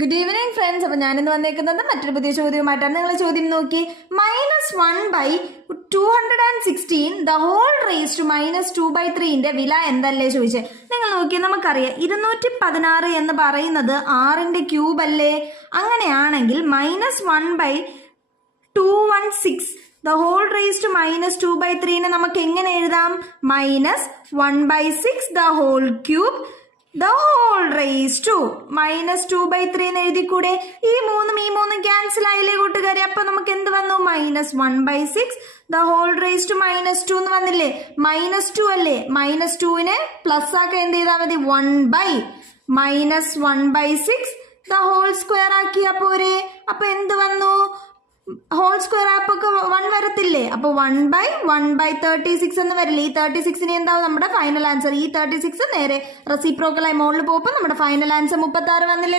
Good evening friends. അപ്പോൾ ഞാനിന്ന് വന്നേക്കുന്നത് മറ്റൊരു പുതിയ ചോദ്യവുമായിട്ടാണ്. നിങ്ങൾ ചോദ്യം നോക്കി. -1/216 ദ ഹോൾ റേസ് ടു -2/3 വില എന്തല്ലേ ചോദിച്ചേ. നിങ്ങൾ നോക്കി, നമുക്കറിയാം 216 എന്ന് പറയുന്നത് 6ന്റെ ക്യൂബ് അല്ലേ. അങ്ങനെയാണെങ്കിൽ -1/216 ദ ഹോൾ റേസ് ടു -2/3 നമുക്ക് എങ്ങനെ എഴുതാം? -1/6 the whole cube the whole raise to -2/3 എന്ന് എഴുതിക്കൂടെ? ഈ മൂന്നും ക്യാൻസൽ ആയില്ലേ കൂട്ടുകാരെ? അപ്പൊ നമുക്ക് എന്ത് വന്നു? -1/6 ദ ഹോൾ റേസ് ടു -2 എന്ന് വന്നില്ലേ? -2 അല്ലേ? -2നെ പ്ലസ് ആക്കാൻ എന്ത് ചെയ്താൽ മതി? 1/6 ദ ഹോൾ സ്ക്വയർ ആക്കിയാ പോരെ? അപ്പൊ എന്ത് വന്നു? ഹോൾ സ്ക്വയർ ആപ്പൊക്കെ 1 വരത്തില്ലേ? അപ്പൊ 1/1/36 എന്ന് വരില്ലേ? ഈ 36ന് എന്താവും? നമ്മുടെ ഫൈനൽ ആൻസർ. ഈ 36 നേരെ റെസിപ്രോക്കലായി മുകളിൽ പോകുമ്പോൾ നമ്മുടെ ഫൈനൽ ആൻസർ 36 വന്നില്ലേ?